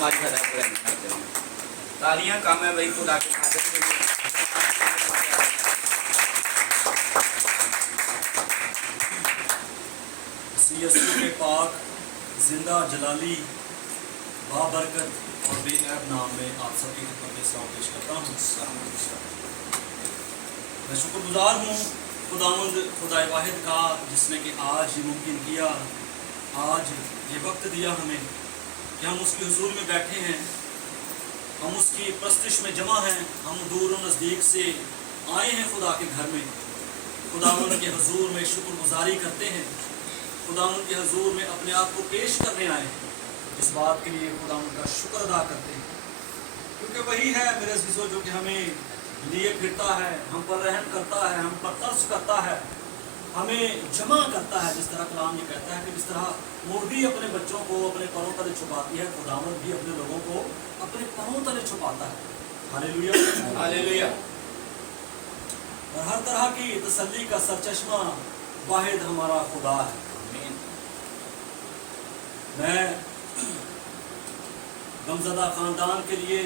हमारी हदायत पर रहना चाहिए। तालियां कम है भाई खुदा के खातिर के लिए। यीशु के पाक जिंदा जलाली बाबरकत और बेऐब नाम में आप सबकी खिदमत में सलाम पेश करता हूँ। मैं शुक्रगुजार हूँ खुदावंद खुदा वाहिद का, जिसने कि आज ये मुमकिन किया, आज ये वक्त दिया हमें कि हम उसके हुजूर में बैठे हैं, हम उसकी प्रस्तिश में जमा हैं, हम दूर और नज़दीक से आए हैं खुदा के घर में। खुदावंद के हुजूर में शुक्रगुजारी करते हैं, खुदावंद के हुजूर में अपने आप को पेश करने आए हैं। इस बात के लिए खुदावंद का शुक्र अदा करते हैं, क्योंकि वही है मेरे अज़ीज़ों जो कि हमें लिए फिरता है, हम पर रहम करता है, हम पर तरस करता है, हमें जमा करता है। जिस तरह कलाम ये कहता है कि जिस तरह मुर्गी अपने बच्चों को अपने परों तले छुपाती है, खुदावंद भी अपने लोगों को अपने परों तले छुपाता है। Hallelujah, hallelujah. और हर तरह की तसल्ली का सरचश्मा वाहिद हमारा खुदा है। मैं गमज़दा ख़ानदान के लिए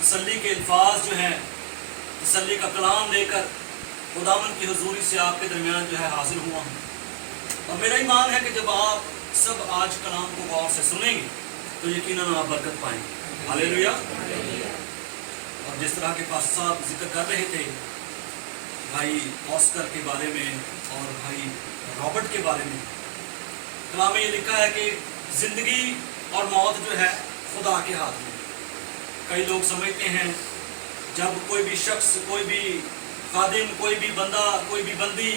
तसल्ली के अल्फाज जो हैं, तसल्ली का कलाम लेकर खुदावंद की हुजूरी से आपके दरमियान जो है हाजिर हुआ हूँ। और मेरा ईमान है कि जब आप सब आज कलाम को गौर से सुनेंगे तो यकीनन आप बरकत पाएंगे। हालेलुया। और जिस तरह के पास साहब जिक्र कर रहे थे भाई ऑस्कर के बारे में और भाई रॉबर्ट के बारे में, कलाम में ये लिखा है कि ज़िंदगी और मौत जो है खुदा के हाथ में। कई लोग समझते हैं जब कोई भी शख्स, कोई भी खादिम, कोई भी बंदा, कोई भी बंदी,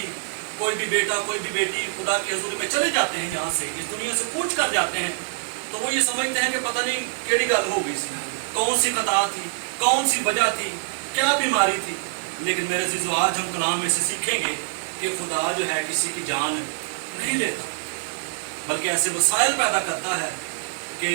कोई भी बेटा, कोई भी बेटी खुदा की हजूरी में चले जाते हैं, यहाँ से इस दुनिया से कूच कर जाते हैं, तो वो ये समझते हैं कि पता नहीं केड़ी गल हो गई सी, कौन सी खता थी, कौन सी वजह थी, क्या बीमारी थी। लेकिन मेरे अज़ीज़ों आज हम कलाम में से सीखेंगे कि खुदा जो है किसी की जान नहीं लेता, बल्कि ऐसे वसाइल पैदा करता है कि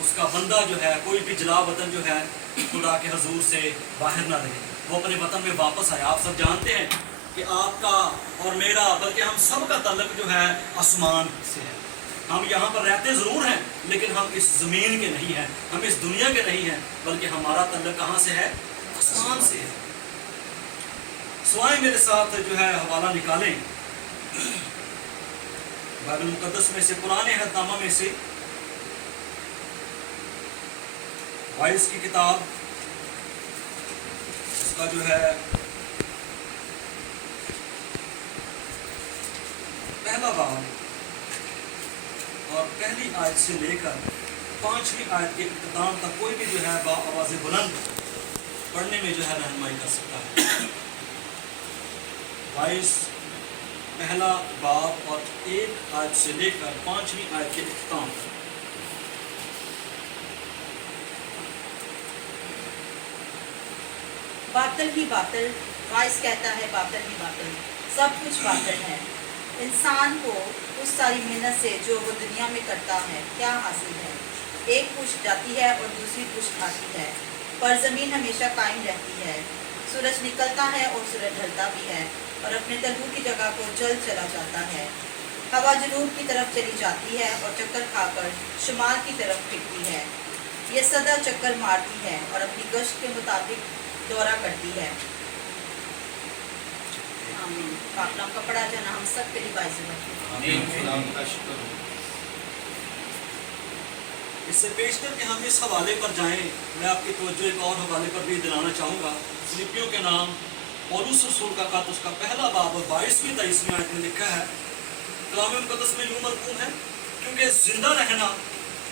उसका बंदा जो है, कोई भी जला वतन जो है खुदा के हजूर से बाहर ना रहे, वो अपने वतन में वापस आए। आप सब जानते हैं कि आपका और मेरा, बल्कि हम सब का तल्लक जो है आसमान से है। हम यहाँ पर रहते ज़रूर हैं, लेकिन हम इस ज़मीन के नहीं हैं, हम इस दुनिया के नहीं हैं, बल्कि हमारा तल्लक कहाँ से है? आसमान से है। स्वाएं मेरे साथ जो है हवाला निकालें बाइबल मुकद्दस में से, पुराने अहदनामा में से 22 की किताब, इसका जो है पहला बाब और पहली आयत से लेकर 5वीं आयत के इख्तिताम तक कोई भी जो है आवाज़ बुलंद पढ़ने में जो है रहनुमाई कर सकता है। 22 पहला बाब और 1 आयत से लेकर 5वीं आयत के इख्तिताम तक। बातिल ही बातिल, वाइस कहता है बातिल ही बातिल, सब कुछ बातिल है। इंसान को उस सारी मेहनत से जो वो दुनिया में करता है क्या हासिल है? एक पुष्ट जाती है और दूसरी पुष्ट आती है, पर ज़मीन हमेशा कायम रहती है। सूरज निकलता है और सूरज ढलता भी है, और अपने तलू की जगह को चल चला जाता है। हवा जनूब की तरफ चली जाती है और चक्कर खाकर शुमाल की तरफ फिरती है। ये सदा चक्कर मारती है और अपनी गश्त के मुताबिक दौरा करती है। आमीन। पाकलाम का पढ़ा जाना हम सब के लिए बाइज़ है। इससे पेश करके हम इस हवाले पर जाएं, मैं आपकी तवज्जो एक और हवाले पर भी दिलाना चाहूँगा। फिलिपियों के नाम पौलुस रसूल का खत, उसका पहला बाब और 22वीं 23वीं आयत में लिखा है, कलाम मुकद्दस में यूं मरकूम है, क्योंकि जिंदा रहना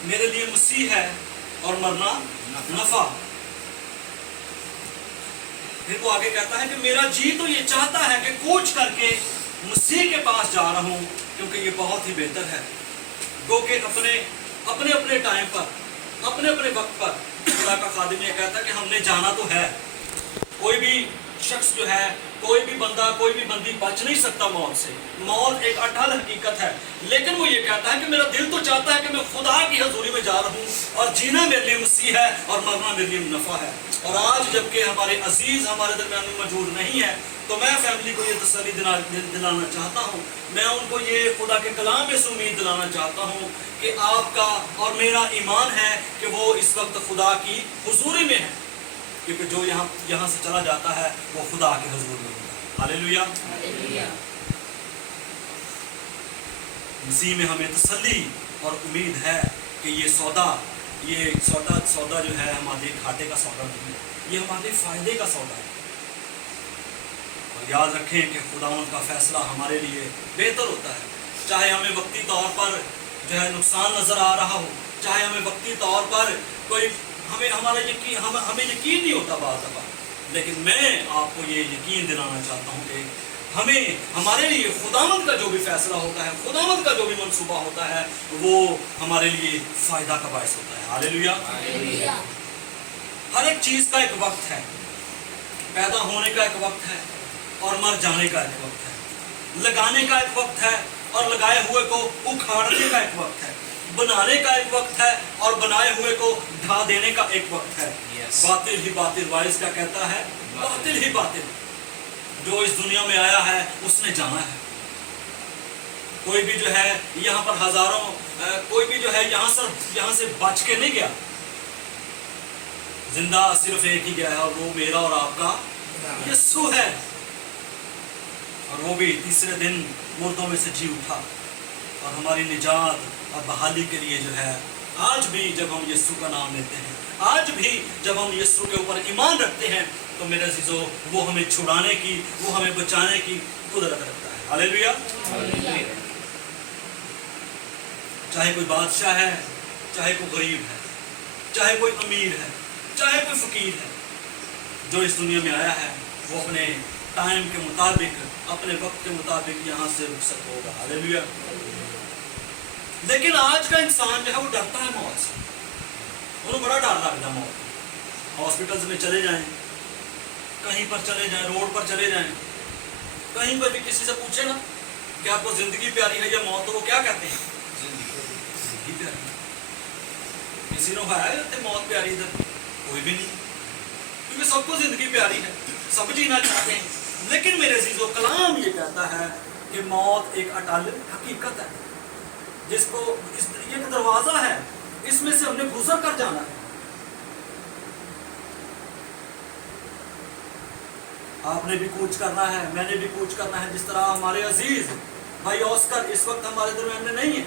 मेरे लिए मसीह है और मरना नफा। फिर वो आगे कहता है कि मेरा जी तो ये चाहता है कि कूच करके मसीह के पास जा रहा हूँ, क्योंकि ये बहुत ही बेहतर है। गो के अपने अपने टाइम पर, अपने वक्त पर खुदा का खादिम ये कहता है कि हमने जाना तो है। कोई भी शख्स जो है कोई भी बंदा, कोई भी बंदी बच नहीं सकता मौत से। मौत एक अटल हकीकत है, लेकिन वो ये कहता है कि मेरा दिल तो चाहता है कि मैं खुदा की हजूरी में जा रहा हूँ, और जीना मेरे लिए मसीह है और मरना मेरे लिए मुनाफा है। और आज जबकि हमारे अजीज हमारे दरमियान में मौजूद नहीं है, तो मैं फैमिली को ये तसल्ली दिलाना चाहता हूँ, मैं उनको ये खुदा के कलाम में से उम्मीद दिलाना चाहता हूँ कि आपका और मेरा ईमान है कि वो इस वक्त खुदा की हुजूरी में है, क्योंकि जो यहाँ से चला जाता है वो खुदा के हुजूर में होता है। हालेलुया। मसीह में हमें तसल्ली और उम्मीद है कि ये सौदा जो है हमारे घाटे का सौदा नहीं है, ये हमारे फायदे का सौदा है। और याद रखें कि खुदावंद का फैसला हमारे लिए बेहतर होता है। चाहे हमें वक्ती तौर पर जो है नुकसान नजर आ रहा हो, चाहे हमें वक्ती तौर पर कोई हमें यकीन नहीं होता बात दफा, लेकिन मैं आपको ये यकीन दिलाना चाहता हूँ कि हमारे लिए खुदावंद का जो भी फैसला होता है, खुदावंद का जो भी मंसूबा होता है, वो हमारे लिए फायदा का बायस होता है। हालेलुया। हर एक चीज का एक वक्त है, पैदा होने का एक वक्त है और मर जाने का एक वक्त है, लगाने का एक वक्त है और लगाए हुए को उखाड़ने का एक वक्त है, बनाने का एक वक्त है और बनाए हुए को ढा देने का एक वक्त है। बातिल ही बातिल, वाइस क्या कहता है? बातिल ही बातिल। जो इस दुनिया में आया है उसने जाना है। कोई भी जो है यहाँ पर कोई भी जो है यहाँ से बच के नहीं गया, जिंदा सिर्फ एक ही गया है, और वो मेरा और आपका यीशु है। और वो भी तीसरे दिन मुर्दों में से जी उठा, और हमारी निजात और बहाली के लिए जो है आज भी जब हम यीशु का नाम लेते हैं, आज भी जब हम यीशु के ऊपर ईमान रखते हैं, तो मेरे अजीजों वो हमें छुड़ाने की, वो हमें बचाने की कुदरत रखता है। हालेलुया। चाहे कोई बादशाह है, चाहे कोई गरीब है, चाहे कोई अमीर है, चाहे कोई फकीर है, जो इस दुनिया में आया है वो अपने टाइम के मुताबिक, अपने वक्त के मुताबिक यहाँ से रुखसत होगा। हालेलुया। लेकिन आज का इंसान जो है वो डरता है मौत से, उन्हें बड़ा डर लगता है मौत। हॉस्पिटल्स में चले जाएं, कहीं पर चले जाएं, रोड पर चले जाएं, कहीं पर भी किसी से पूछे ना कि आपको जिंदगी प्यारी है या मौत, तो वो क्या कहते हैं? जिंदगी प्यारी। किसी ने कहा मौत प्यारी, इधर कोई भी नहीं, क्योंकि सबको जिंदगी प्यारी है, सब जीना चाहते हैं। लेकिन मेरे अजीजों, कलाम ये कहता है कि मौत एक अटल हकीकत है, जिसको ये एक दरवाजा है, इसमें से हमने गुजर कर जाना है। आपने भी कूच करना है, मैंने भी कूच करना है। जिस तरह हमारे अजीज भाई ऑस्कर इस वक्त हमारे दरमियान में नहीं है,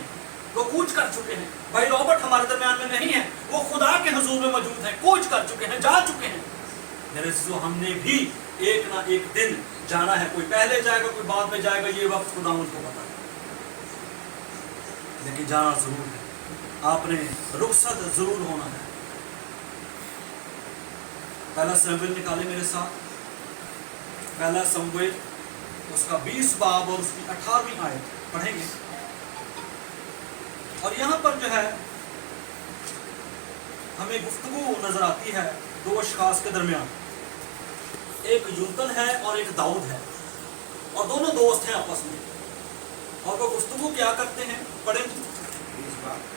वो कूच कर चुके हैं। भाई रॉबर्ट हमारे दरमियान में नहीं है, वो खुदा के हुजूर में मौजूद है, कूच कर चुके हैं, जा चुके हैं। मेरे अजीजों, हमने भी एक ना एक दिन जाना है। कोई पहले जाएगा, कोई बाद में जाएगा, ये वक्त खुदा उनको पता है, लेकिन जाना जरूर है। आपने रुखसत जरूर होना है। पहला शमूएल निकाले मेरे साथ, पहला शमूएल उसका 20 बाब और उसकी 18वीं आयत पढ़ेंगे। और यहाँ पर जो है हमें गुफ्तगू नजर आती है दो अशखास के दरमियान, एक यूतन है और एक दाऊद है, और दोनों दोस्त हैं आपस में। और वो गुफ्तगू क्या करते हैं, पढ़ें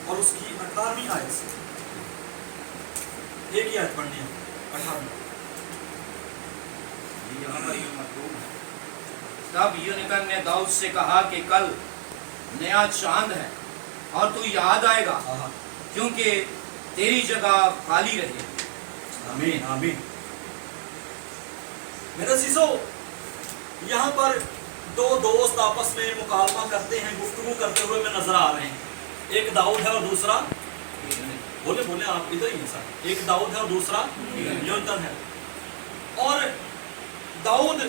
और उसकी 18वीं आयत से, एक ही आयत पढ़नी है, 18वीं। यहाँ पर ये मकरूम है। तब यूनतन ने दाऊद से कहा कि कल नया चांद है और तू याद आएगा, क्योंकि तेरी जगह खाली रही। आमीन आमीन। मेरे अजीजों, यहाँ पर दो दोस्त आपस में मुकालमा करते हैं, गुफ्तगू करते हुए में नजर आ रहे हैं। एक दाऊद है और दूसरा, बोले बोले आप इधर ही इंसान, एक दाऊद है और दूसरा यूनतन है। और दाऊद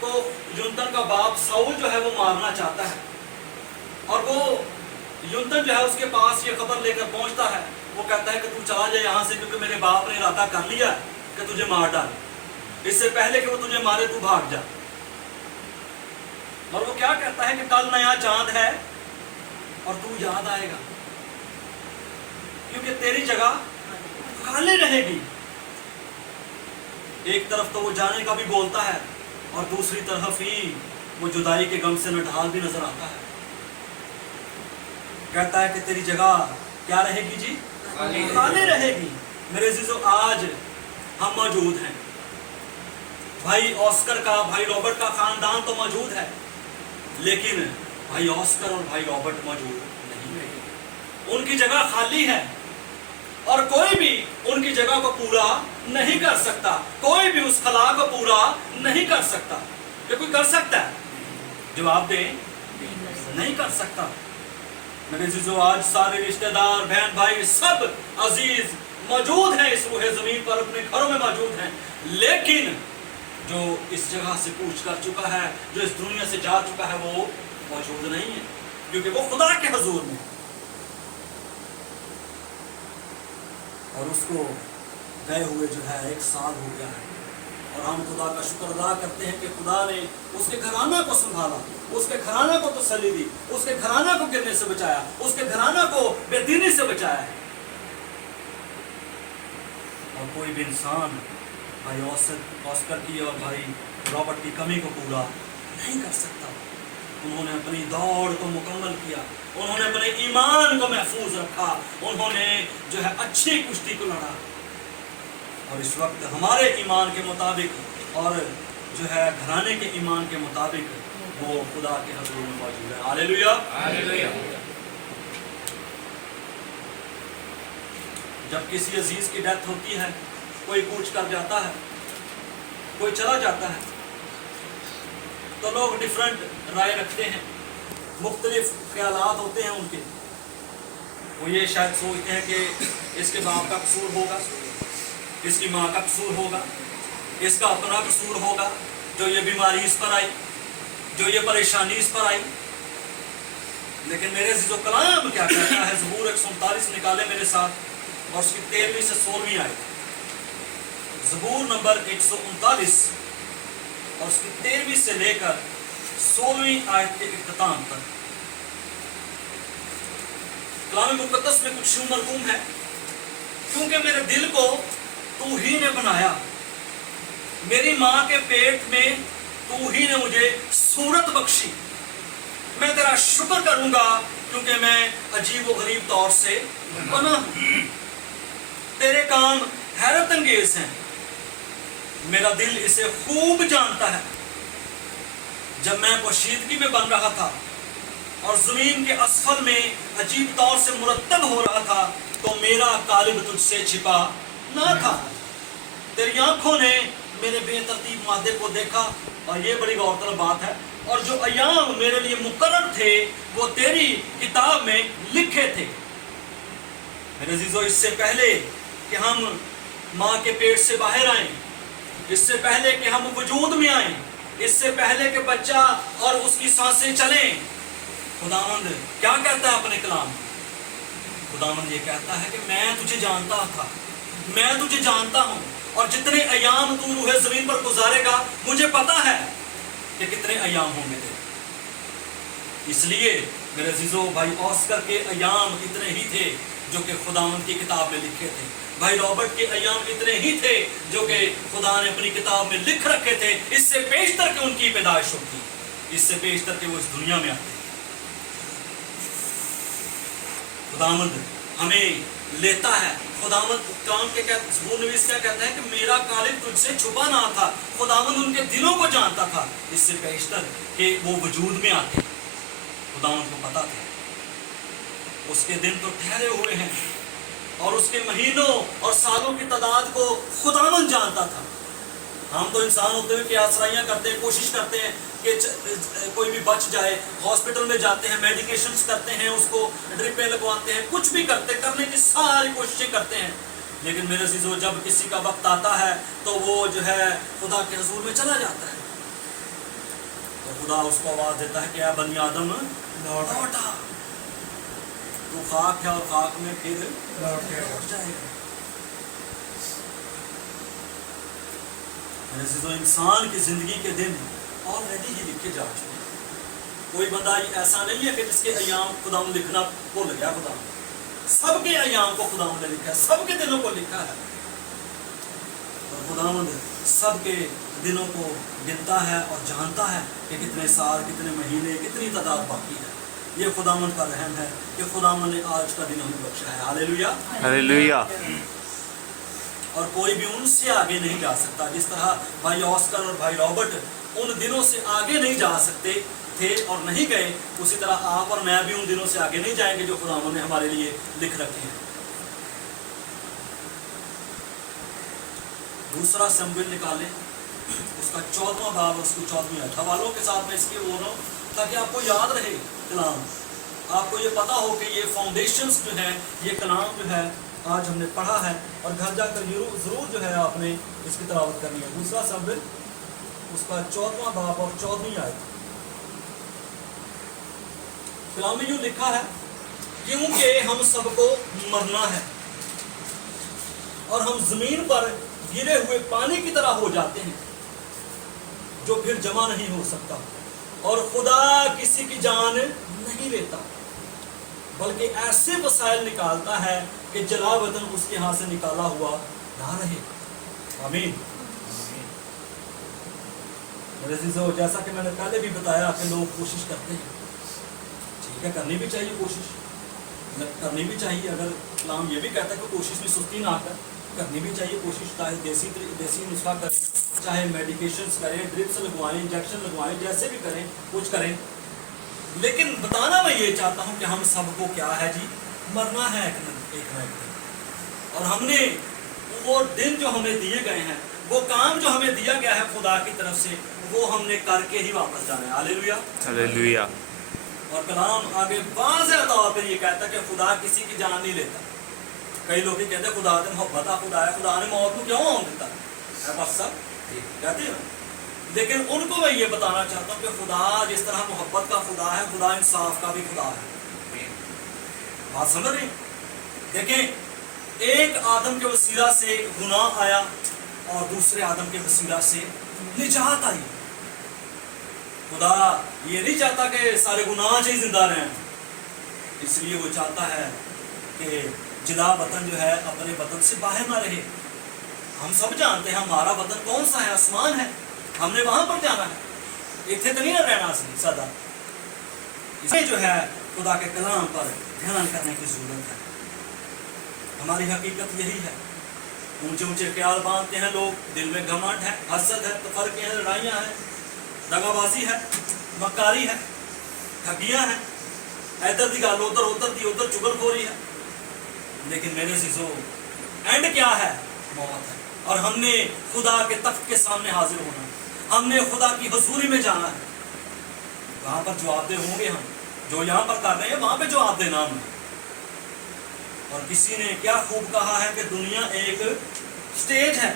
को यूनतन का बाप साउल जो है वो मारना चाहता है, और वो यूनतन जो है उसके पास ये खबर लेकर पहुंचता है। वो कहता है कि तू चला जा यहाँ से, क्योंकि मेरे बाप ने इरादा कर लिया कि तुझे मार डाले, इससे पहले कि वो तुझे मारे तू भाग जा। और वो क्या कहता है कि कल नया चांद है और तू याद आएगा, क्योंकि तेरी जगह खाली रहेगी। एक तरफ तो वो जाने का भी बोलता है, और दूसरी तरफ ही वो जुदाई के गम से नढाल भी नजर आता है। कहता है कि तेरी जगह क्या रहेगी जी? खाली रहेगी। मेरे अजीजों, आज हम मौजूद हैं, भाई ऑस्कर का, भाई रॉबर्ट का खानदान तो मौजूद है, लेकिन भाई ऑस्कर और भाई रॉबर्ट मौजूद नहीं है। उनकी जगह खाली है और कोई भी उनकी जगह को पूरा नहीं कर सकता। कोई भी उस खला को पूरा नहीं कर सकता। ये कोई कर सकता है? जवाब दें, नहीं कर सकता। मेरे अजीजों, आज सारे रिश्तेदार, बहन भाई, सब अजीज मौजूद हैं इस रूहे जमीन पर, अपने घरों में मौजूद हैं, लेकिन जो इस जगह से कूच कर चुका है, जो इस दुनिया से जा चुका है, वो मौजूद नहीं है, क्योंकि वो खुदा के हुजूर में। और उसको गए हुए जो है 1 साल हो गया है, और हम खुदा का शुक्र अदा करते हैं कि खुदा ने उसके घराना को संभाला, उसके घराना को तसल्ली दी, उसके घराना को गिरने से बचाया, उसके घराना को बेदीनी से बचाया है। और कोई भी इंसान भाई ऑस्कर की और भाई रॉबर्ट की कमी को पूरा नहीं कर सकता। उन्होंने अपनी दौड़ को मुकम्मल किया, उन्होंने अपने ईमान को महफूज रखा, उन्होंने जो है अच्छी कुश्ती को लड़ा, और इस वक्त हमारे ईमान के मुताबिक और जो है घराने के ईमान के मुताबिक वो खुदा के हुजूर में मौजूद है। Hallelujah, hallelujah. जब किसी अजीज की डेथ होती है, कोई कूच कर जाता है, कोई चला जाता है, तो लोग डिफरेंट राय रखते हैं, मुख्तलिफ ख्यालात होते हैं उनके। वो ये शायद सोचते हैं कि इसके बाप का कसूर होगा, इसकी माँ का कसूर होगा, इसका अपना कसूर होगा, जो ये बीमारी इस पर आई, जो ये परेशानी इस पर आई। लेकिन मेरे जो कलाम क्या कहता है, ज़बूर 139 निकाले मेरे साथ, और उसकी 13वीं से 16वीं आयत। ज़बूर नंबर 139 और उसकी 13वीं से लेकर 16वीं आयत के इख्तिताम तक। कलाम मुक़द्दस में कुछ यूं मरकूम है, क्योंकि मेरे दिल को तू ही ने बनाया, मेरी माँ के पेट में तू ही ने मुझे सूरत बख्शी। मैं तेरा शुक्र करूंगा, क्योंकि मैं अजीब व गरीब तौर से बना हूं। तेरे काम हैरत अंगेज हैं, मेरा दिल इसे खूब जानता है। जब मैं पोशीदगी में बन रहा था और जमीन के असफल में अजीब तौर से मुरतब हो रहा था, तो मेरा कालिब तुझसे छिपा ना था। तेरी आंखों ने मेरे बेतरतीब मादे को देखा, और ये बड़ी गौरतलब बात है, और जो अयाम मेरे लिए मुकर्रर थे वो तेरी किताब में लिखे थे। मेरे अजीजों, इससे पहले कि हम माँ के पेट से बाहर आए, इससे पहले कि हम वजूद में आए, इससे पहले कि बच्चा और उसकी सांसें चलें, खुदावंद क्या कहता है अपने कलाम? खुदावंद ये कहता है कि मैं तुझे जानता था, मैं तुझे जानता हूं, और जितने अयाम तू रूहे जमीन पर गुजारेगा, मुझे पता है कि कितने अयाम होंगे तेरे। इसलिए मेरे अजीजों, भाई ऑस्कर के अयाम इतने ही थे जो कि खुदावंद की किताब में लिखे थे। भाई रॉबर्ट के अयाम इतने ही थे जो कि खुदा ने अपनी किताब में लिख रखे थे। इससे पेशतर के उनकी पैदाइश होती, इससे पेशतर के वो इस दुनिया में आते। खुदावंद हमें लेता है। खुदावंद काम के नवीस क्या कहता है कि मेरा कालिब तुझसे छुपा ना था। खुदावंद उनके दिलों को जानता था, इससे पेशतर कि वो वजूद में आते। खुदावंद को पता था उसके दिन तो ठहरे हुए हैं, और उसके महीनों और सालों की तादाद को खुदावंद जानता था। हम तो इंसान होते हुए कि आश्रइयाँ करते हैं, कोशिश करते हैं कि कोई भी बच जाए, हॉस्पिटल में जाते हैं, मेडिकेशंस करते हैं, उसको ड्रिपें लगवाते हैं, कुछ भी करने की सारी कोशिशें करते हैं। लेकिन मेरे अजीजों, जब किसी का वक्त आता है तो वो जो है खुदा के हुजूर में चला जाता है, तो खुदा उसको आवाज़ देता है कि या बनी आदम लौटा, तू खाक है और खाक में फिर लौट जाएगा। तो इंसान की जिंदगी के दिन ऑलरेडी ही लिखे जा चुके हैं। कोई बंदा ऐसा नहीं है कि जिसके अयाम खुदा लिखना भूल गया। खुदा सबके अयाम को खुदा ने लिखा है, सबके दिलों को लिखा है। और खुदावंद सब के दिनों को गिनता है और जानता है कि कितने साल, कितने महीने, कितनी तादाद बाकी है। ये खुदावंद का रहम है कि खुदावंद ने आज का दिन हमें बख्शा है। हालेलुया। हालेलुया। और कोई भी उनसे आगे नहीं जा सकता। जिस तरह भाई ऑस्कर और भाई रॉबर्ट उन दिनों से आगे नहीं जा सकते थे और नहीं गए, उसी तरह आप और मैं भी उन दिनों से आगे नहीं जाएंगे जो खुदावंद ने हमारे लिए लिख रखे हैं। दूसरा शमूएल निकालें, उसका 14वां बाब, उसको 14वीं आयत। हवालों के साथ मैं इसलिए बोल रहा हूँ ताकि आपको याद रहे कलाम, आपको ये पता हो कि ये फाउंडेशंस जो है, ये कलाम जो है आज हमने पढ़ा है और घर जाकर जरूर जो है आपने इसकी तिलावत करनी है। दूसरा शमूएल उसका 14वां बाब और 14वीं आयत। कलाम में यूं लिखा है, क्योंकि हम सबको मरना है और हम जमीन पर गिरे हुए पानी की तरह हो जाते हैं जो फिर जमा नहीं हो सकता, और खुदा किसी की जान नहीं लेता बल्कि ऐसे वसाइल निकालता है कि जला वतन उसके हाथ से निकाला हुआ ना रहे। आमीन। मेरे अजीजों, जैसा कि मैंने पहले भी बताया कि लोग कोशिश करते हैं, ठीक है, करनी भी चाहिए कोशिश, करनी भी चाहिए। अगर कलाम ये भी कहता है कि कोशिश में सुस्ती ना कर, करनी भी चाहिए कोशिश, चाहे देसी नुस्खा करें, चाहे मेडिकेशंस करें, ड्रिप्स लगवाएं, इंजेक्शन लगवाएं, जैसे भी करें कुछ करें। लेकिन बताना मैं ये चाहता हूँ कि हम सबको क्या है जी, मरना है एक न एक दिन। और हमने वो दिन जो हमें दिए गए हैं, वो काम जो हमें दिया गया है खुदा की तरफ से, वो हमने करके ही वापस जाना है। हालेलुया। हालेलुया। और कलाम आगे वाज़ेह तौर पर ये कहता है कि खुदा किसी की जान नहीं लेता। कई लोग ही कहते खुदा ने मोहब्बत आ, खुदा है, खुदा ने मौत को क्यों आने देता है, बस सब कहते हैं। लेकिन उनको मैं ये बताना चाहता हूँ कि खुदा जिस तरह मोहब्बत का खुदा है, खुदा इंसाफ का भी खुदा है। बात समझ रही? देखें, एक आदम के वसीला से गुनाह आया और दूसरे आदम के वसीला से निजात आई। खुदा ये नहीं चाहता कि सारे गुनाह से ही जिंदा रहें, इसलिए वो चाहता है कि जिला वतन जो है अपने वतन से बाहर ना रहे। हम सब जानते हैं हमारा वतन कौन सा है, आसमान है, हमने वहां पर जाना है, इतने तो नहीं ना रहना सदा। इसमें जो है खुदा के कलाम पर ध्यान करने की जरूरत है। हमारी हकीकत यही है। ऊंचे ऊंचे ख्याल बांधते हैं लोग, दिल में घमंड है, हसद है, तफरके हैं, लड़ाइयाँ हैं, दगाबाजी है, मक्कारी है, ठगियाँ हैं, इधर दी गाल उधर, उधर दी उधर, चुगलखोरी है। लेकिन मेरे चीजों एंड क्या है? मौत है। और हमने खुदा के तख्त के सामने हाजिर होना है, हमने खुदा की हुजूरी में जाना है। वहां पर जवाबदेह होंगे हम, जो यहाँ पर कर रहे हैं वहां पे जवाब देना हमने। और किसी ने क्या खूब कहा है कि दुनिया एक स्टेज है।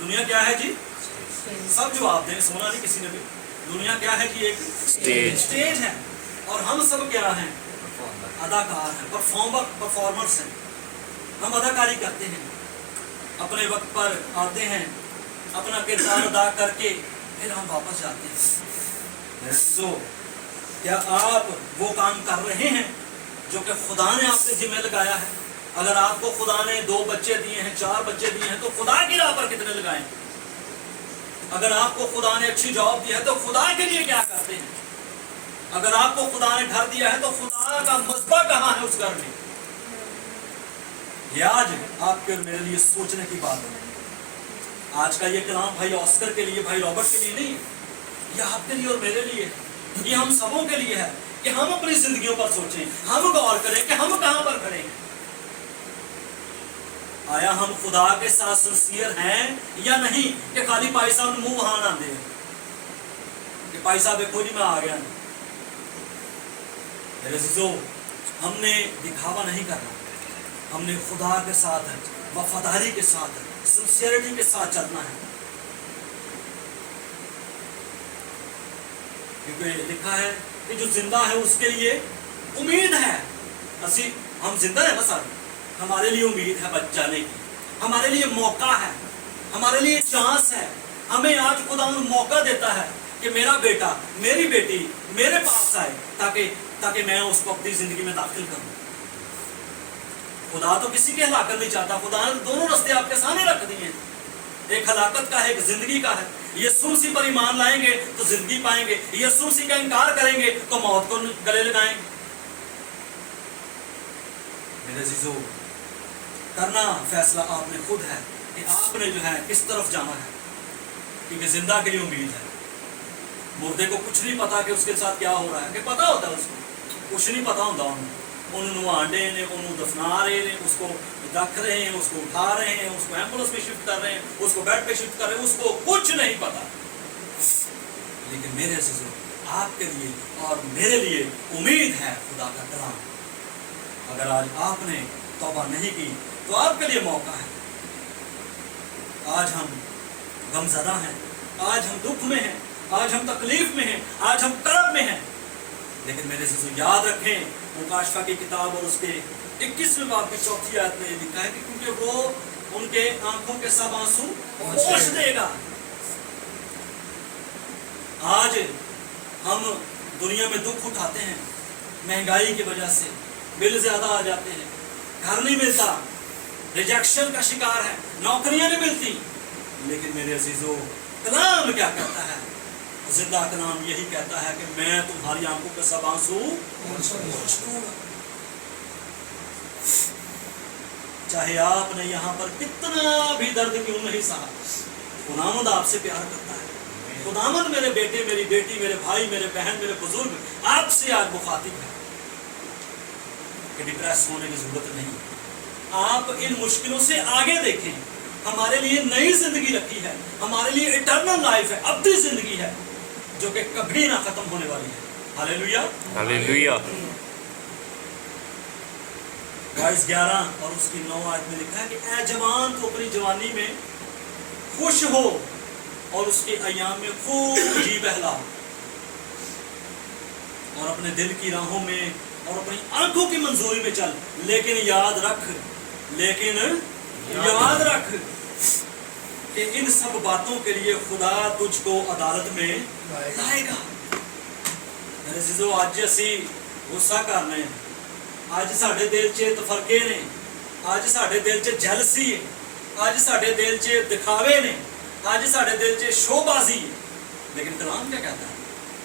दुनिया क्या है जी? सब जवाब दें, सोना नहीं किसी ने भी। दुनिया क्या है जी? एक स्टेज है। और हम सब क्या हैं? अदाकार हैं, परफॉर्मर्स हैं। हम अदाकारी करते हैं, अपने वक्त पर आते हैं, अपना किरदार अदा करके फिर हम वापस जाते हैं। तो क्या आप वो काम कर रहे हैं जो कि खुदा ने आपसे जिम्मे लगाया है? अगर आपको खुदा ने 2 बच्चे दिए हैं, 4 बच्चे दिए हैं, तो खुदा की राह पर कितने लगाएं? अगर आपको खुदा ने अच्छी जॉब दी है तो खुदा के लिए क्या करते हैं? अगर आपको खुदा ने घर दिया है तो खुदा का मज़बा कहाँ है उस घर में? ये आज आपके और मेरे लिए सोचने की बात है। आज का ये कलाम भाई ऑस्कर के लिए, भाई रॉबर्ट के लिए नहीं, ये आपके लिए और मेरे लिए, ये हम सबों के लिए है कि हम अपनी जिंदगियों पर सोचें, हम गौर करें कि हम कहां पर खड़े हैं। आया हम खुदा के साथ सिंसियर हैं या नहीं कि खाली भाई साहब मुंह वहां ना दे कि भाई साहब देखो जी मैं आ गया। मेरे अजीजों, हमने दिखावा नहीं करना, हमने खुदा के साथ वफादारी के साथ सिंसियरिटी के साथ चलना है। क्योंकि लिखा है कि जो जिंदा है उसके लिए उम्मीद है। हम जिंदा है ना सारे, हमारे लिए उम्मीद है बच जाने की, हमारे लिए मौका है, हमारे लिए चांस है। हमें आज खुदा मौका देता है कि मेरा बेटा, मेरी बेटी मेरे पास आए ताकि मैं उसको अपनी जिंदगी में दाखिल करूं। खुदा तो किसी के हलाकत नहीं चाहता। खुदा ने दोनों रास्ते आपके सामने रख दिए हैं। एक हलाकत का है, एक जिंदगी का है। यीशु मसीह पर ईमान लाएंगे तो जिंदगी पाएंगे, यीशु मसीह का इनकार करेंगे तो मौत को गले लगाएंगे। मेरे अजीजों, करना फैसला आपने खुद है कि आपने जो है किस तरफ जाना है, क्योंकि जिंदा के लिए उम्मीद है। मुर्दे को कुछ नहीं पता कि उसके साथ क्या हो रहा है, कि पता होता है उसको, कुछ नहीं पता होता उन्होंने नवाडे ने, उन्होंने दफना रहे हैं, उसको रख रहे हैं, उसको उठा रहे हैं, उसको एम्बुलेंस पे शिफ्ट कर रहे हैं, उसको बेड पे शिफ्ट कर रहे हैं, उसको कुछ नहीं पता। लेकिन मेरे अजीजों, आपके लिए और मेरे लिए उम्मीद है खुदा का कलाम। अगर आज आपने तौबा नहीं की तो आपके लिए मौका है। आज हम गमज़दा हैं, आज हम दुख में हैं, आज हम तकलीफ में हैं, आज हम कर्ब में हैं। लेकिन मेरे से याद रखें, मुकाशफा की किताब और उसके 21वें बाब की 4थी आयत में ये लिखा है कि क्योंकि वो उनके आंखों के सब आंसू पोंछ देगा। आज हम दुनिया में दुख उठाते हैं, महंगाई की वजह से बिल ज्यादा आ जाते हैं, घर नहीं मिलता, रिजेक्शन का शिकार है, नौकरियां नहीं मिलती। लेकिन मेरे अजीजों, कलाम क्या कहता है? जिंदा कलाम यही कहता है कि मैं तुम्हारी आंखों के सब आंसू पोंछ दूंगा। चाहे आपने यहाँ पर कितना भी दर्द क्यों नहीं सहा, खुदावंद आपसे प्यार करता है। खुदावंद मेरे बेटे, मेरी बेटी, मेरे भाई, मेरे बहन, मेरे बुजुर्ग, आपसे आज मुखातिब है कि डिप्रेस होने की जरूरत नहीं। आप इन मुश्किलों से आगे देखें, हमारे लिए नई जिंदगी रखी है, हमारे लिए इटर्नल लाइफ है, अब्दी जिंदगी है जो कि कभी ना खत्म होने वाली है। Hallelujah, hallelujah. वाइस 11 और उसकी 9 आयत में लिखा है कि ऐ जवान, तो अपनी जवानी में खुश हो और उसके अय्याम में खूब जी बहला, और अपने दिल की राहों में और अपनी आंखों की मंजूरी में चल। लेकिन याद रख कि इन सब बातों के लिए खुदा तुझको अदालत में लाएगा। मेरे अजीजों, आज असी गुस्सा कर रहे हैं, आज साडे दिल च तफरके ने, आज साडे दिल च जैलसी है, आज साडे दिल च दिखावे ने, आज साडे दिल च शोबाजी है। लेकिन कलाम क्या कहता है?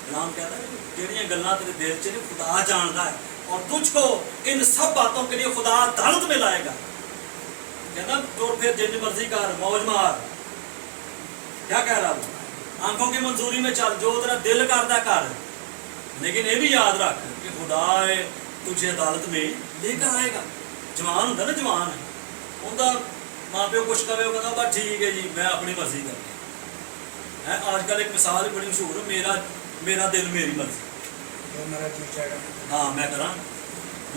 कलाम कहता है ਜਿਹੜੀਆਂ ਗੱਲਾਂ तेरे दिल च ने खुदा जानता है, और तुझको इन सब बातों के लिए खुदा अदालत में लाएगा। कहना तो फिर जिन मर्जी कर, मौज मार। क्या कह रहा हूँ? आंखों की मंजूरी में चल, जो तेरा दिल करता कर। लेकिन ये भी याद रख कि खुदा तुझे अदालत में लेकर आएगा। जवान होता ना, जवान उनका माँ प्यो कुछ कवे, वो कहता बस ठीक है जी, मैं अपनी मर्जी करनी है। आजकल एक मिसाल बड़ी मशहूर है, मेरा दिल मेरी मर्जी, हाँ मैं करा।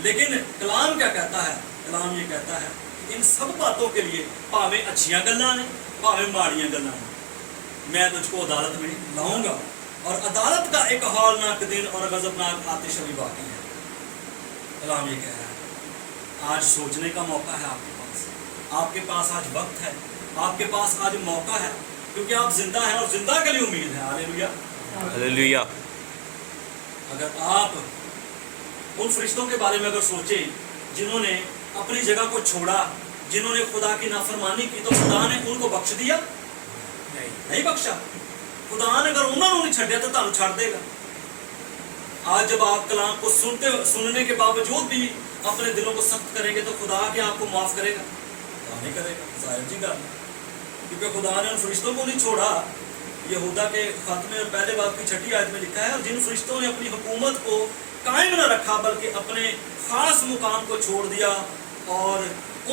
लेकिन कलाम क्या कहता है? कलाम ये कहता है इन सब बातों के लिए, भावें अच्छियां गल्लां ने, भावें माड़ियां गल्लां ने, मैं तुझको अदालत में लाऊंगा। और अदालत का एक हौलनाक दिन और गजबनाक आतिश अभी बाकी है। कलाम ये कह रहा है आज सोचने का मौका है आपके पास आज वक्त है, आपके पास आज मौका है, क्योंकि आप जिंदा हैं और जिंदा के लिए उम्मीद है। Hallelujah, hallelujah. अगर आप उन फरिश्तों के बारे में अगर सोचें जिन्होंने अपनी जगह को छोड़ा, जिन्होंने खुदा की नाफरमानी की, तो खुदा ने उनको बख्श दिया? नहीं बख्शा। खुदा ने अगर उन्होंने नहीं छड्या तो तुहानू छड़ देगा। आज जब आप कलाम को सुनने के बावजूद भी अपने दिलों को सख्त करेंगे तो खुदा क्या आपको माफ करेगा? नहीं करेगा, जाहिर जी गल। क्योंकि खुदा ने उन फरिश्तों को नहीं छोड़ा। यहूदा के खत में पहले बाब की 6 आयत में लिखा है, और जिन फरिश्तों ने अपनी हुकूमत को कायम न रखा बल्कि अपने खास मुकाम को छोड़ दिया, और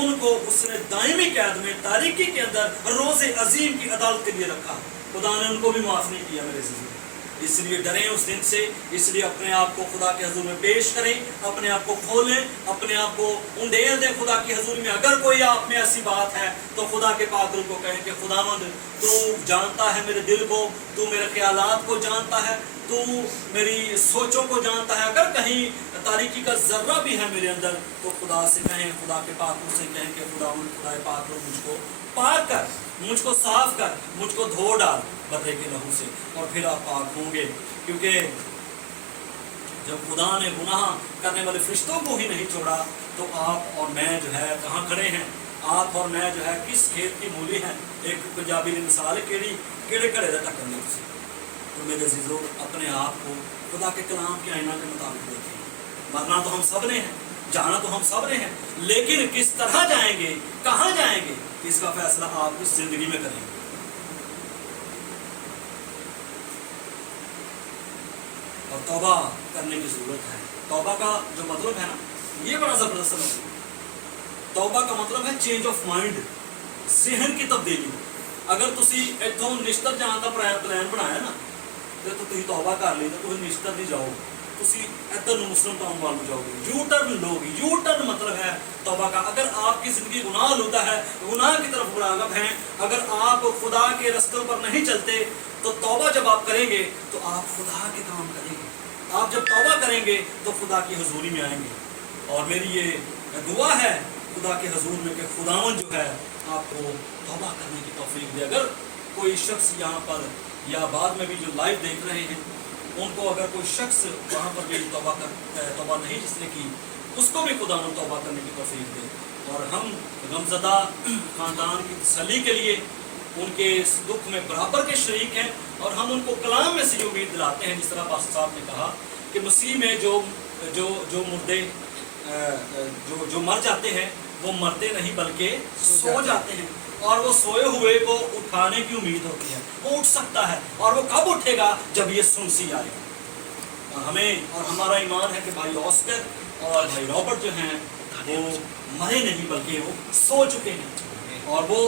उनको उसने दायमी कैद में तारीकी के अंदर रोज़े अजीम की अदालत के लिए रखा। खुदा ने उनको भी माफ़ नहीं किया मेरे ज़िंदगी। इसलिए डरें उस दिन से, इसलिए अपने आप को खुदा के हजूर में पेश करें, अपने आप को खोलें, अपने आप को उंडेल दें खुदा की हजूर में। अगर कोई आप में ऐसी बात है तो खुदा के पाक रूह को कहें कि खुदावंद तू जानता है मेरे दिल को, तू मेरे ख्यालात को जानता है, तू मेरी सोचों को जानता है। अगर कहीं तारीकी का जर्रा भी है मेरे अंदर तो खुदा से कहें, खुदा के पाक रूह से कहें कि खुदावंद खुदा पाक रूह मुझको पाक कर, मुझको साफ कर, मुझको धो डाल बकरे के लहू से, और फिर आप पाक होंगे। क्योंकि जब खुदा ने गुनाह करने वाले फरिश्तों को ही नहीं छोड़ा तो आप और मैं जो है कहाँ खड़े हैं? आप और मैं जो है किस खेत की मूली है। एक पंजाबी ने मिसाल केड़ी केड़े घड़े का ढक्कन दे तुसीं। तो मेरे अजीजों अपने आप को खुदा के कलाम के आईना के मुताबिक देखें। मरना तो हम सब ने है, जाना तो हम सब ने है, लेकिन किस तरह जाएंगे, कहाँ जाएंगे, इसका फैसला आप इस जिंदगी में करेंगे। और तौबा करने की जरूरत है। तौबा का जो मतलब है ना, ये बड़ा जबरदस्त मतलब। तौबा का मतलब है चेंज ऑफ माइंड, जहन की तब्दीली। अगर तुसी इथों निश्तर जाने का प्लान बनाया ना, तो तुसी तौबा कर ली, तो तुम निश्तर नहीं जाओ, तुसी इधर मुस्लिम टाउन वाल जाओगे, यू टर्न लोगे। यू टर्न मतलब है तौबा का। अगर आपकी जिंदगी गुनाह होता है, गुनाह की तरफ मुरागब हैं, अगर आप खुदा के रस्तों पर नहीं चलते, तो तौबा जब आप करेंगे तो आप खुदा के काम करेंगे। आप जब तौबा करेंगे तो खुदा की हजूरी में आएंगे। और मेरी ये दुआ है खुदा के हजूर में कि खुदावन जो है आपको तौबा करने की तौफीक दे। अगर कोई शख्स यहाँ पर या बाद में भी जो लाइव देख रहे हैं, उनको अगर कोई शख्स वहाँ पर भी तौबा नहीं जिसने की, उसको भी खुदावन तौबा करने की तौफीक दे। और हम गमज़दा ख़ानदान की तसल्ली के लिए उनके इस दुख में बराबर के शरीक हैं, और हम उनको कलाम में से ये उम्मीद दिलाते हैं, जिस तरह पास्टर साहब ने कहा कि मसीह में जो मुर्दे जो मर जाते हैं, वो मरते नहीं बल्कि सो जाते हैं, और वो सोए हुए को उठाने की उम्मीद होती है। वो उठ सकता है, और वो कब उठेगा? जब ये सुनसी आएगा। हमें और हमारा ईमान है कि भाई ऑस्कर और भाई रॉबर्ट जो हैं वो मरे नहीं बल्कि वो सो चुके हैं, और वो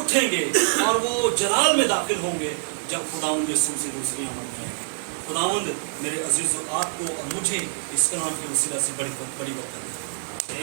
उठेंगे और वो जलाल में दाखिल होंगे जब खुदावंद यीशु से दूसरी आमद में आएगी। खुदावंद मेरे अजीज़ों आपको और मुझे इस कलाम के वसीला से बड़ी बरकत दे।